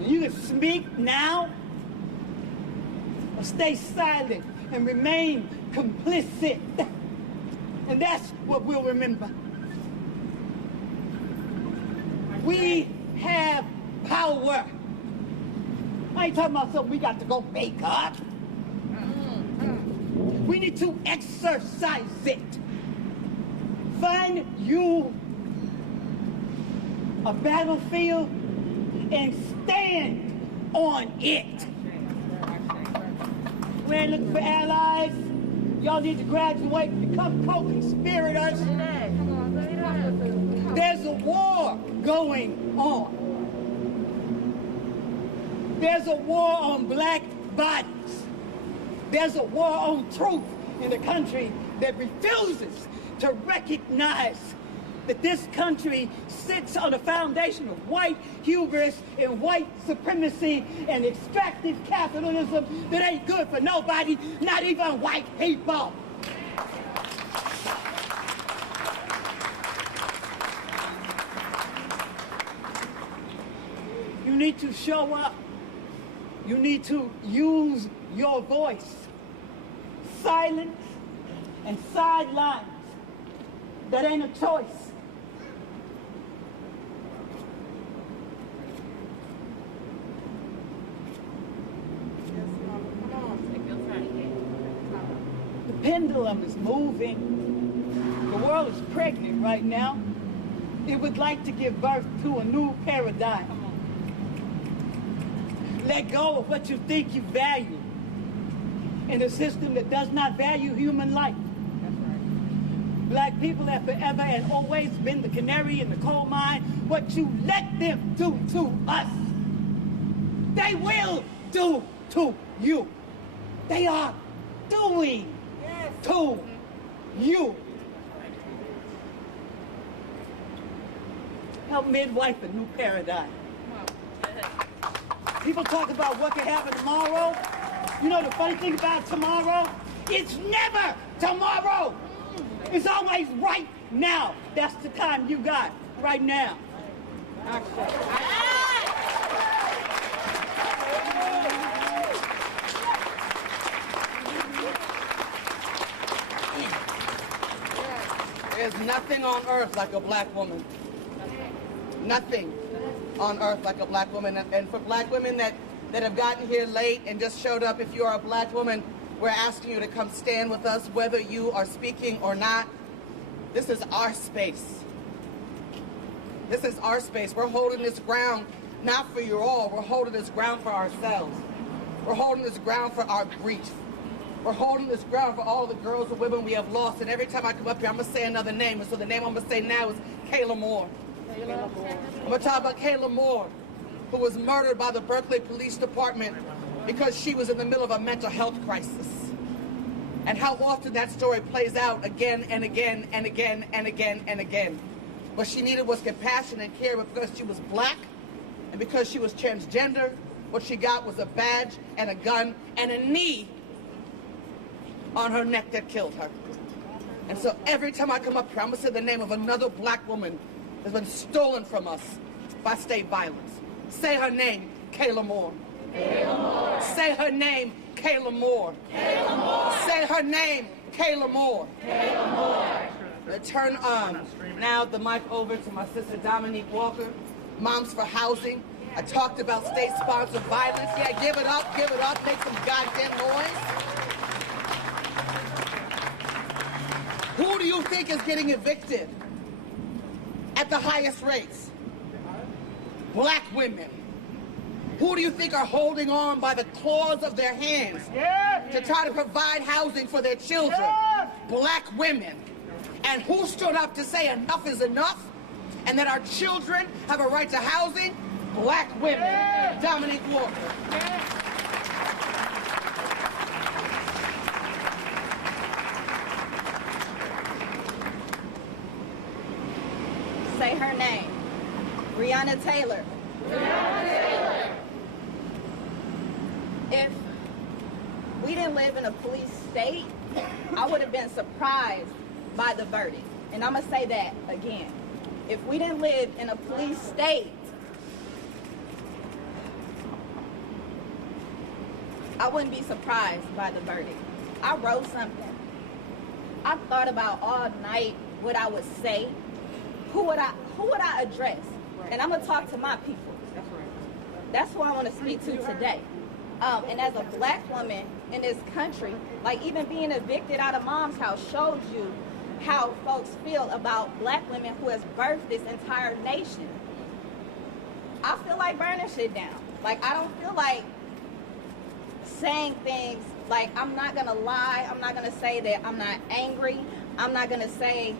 You can speak now or stay silent and remain complicit. And that's what we'll remember. We have power. I ain't talking about something we got to go make up. We need to exercise it. Find you a battlefield and stand on it. We ain't looking for allies. Y'all need to graduate and become co-conspirators. There's a war going on. There's a war on black bodies. There's a war on truth in a country that refuses to recognize that this country sits on a foundation of white hubris and white supremacy and extractive capitalism that ain't good for nobody, not even white people. You need to show up. You need to use your voice. Silence and sidelines, that ain't a choice. The pendulum is moving. The world is pregnant right now. It would like to give birth to a new paradigm. Let go of what you think you value in a system that does not value human life. That's right. Black people have forever and always been the canary in the coal mine. What you let them do to us, they will do to you. They are doing to you. Help midwife a new paradigm. People talk about what can happen tomorrow. You know the funny thing about tomorrow? It's never tomorrow. It's always right now. That's the time you got, right now. There's nothing on earth like a black woman. Nothing on earth like a black woman. And for black women that have gotten here late and just showed up, if you are a black woman, we're asking you to come stand with us, whether you are speaking or not. This is our space. This is our space. We're holding this ground not for you all. We're holding this ground for ourselves. We're holding this ground for our grief. We're holding this ground for all the girls and women we have lost. And every time I come up here, I'm going to say another name. And so the name I'm going to say now is Kayla Moore. I'm going to talk about Kayla Moore, who was murdered by the Berkeley Police Department because she was in the middle of a mental health crisis. And how often that story plays out again and again and again and again and again. What she needed was compassion and care, but because she was black and because she was transgender, what she got was a badge and a gun and a knee on her neck that killed her. And so every time I come up here, I'm going to say the name of another black woman has been stolen from us by state violence. Say her name, Kayla Moore. Kayla Moore. Say her name, Kayla Moore. Kayla Moore. Say her name, Kayla Moore. Kayla Moore. Turn now the mic over to my sister Dominique Walker, Moms for Housing. I talked about state-sponsored violence. Yeah, give it up, make some goddamn noise. Who do you think is getting evicted at the highest rates? Black women. Who do you think are holding on by the claws of their hands to try to provide housing for their children? Black women. And who stood up to say enough is enough and that our children have a right to housing? Black women. Dominique Walker. Say her name. Breonna Taylor. Breonna Taylor. If we didn't live in a police state, I would have been surprised by the verdict. And I'm going to say that again. If we didn't live in a police state, I wouldn't be surprised by the verdict. I wrote something. I thought about all night what I would say, who would I address, and I'm gonna talk to my people. That's right. That's who I want to speak to today. And as a black woman in this country, like even being evicted out of mom's house shows you how folks feel about black women who has birthed this entire nation. I feel like burning shit down. Like, I don't feel like saying things like, I'm not gonna lie, I'm not gonna say that I'm not angry, I'm not gonna say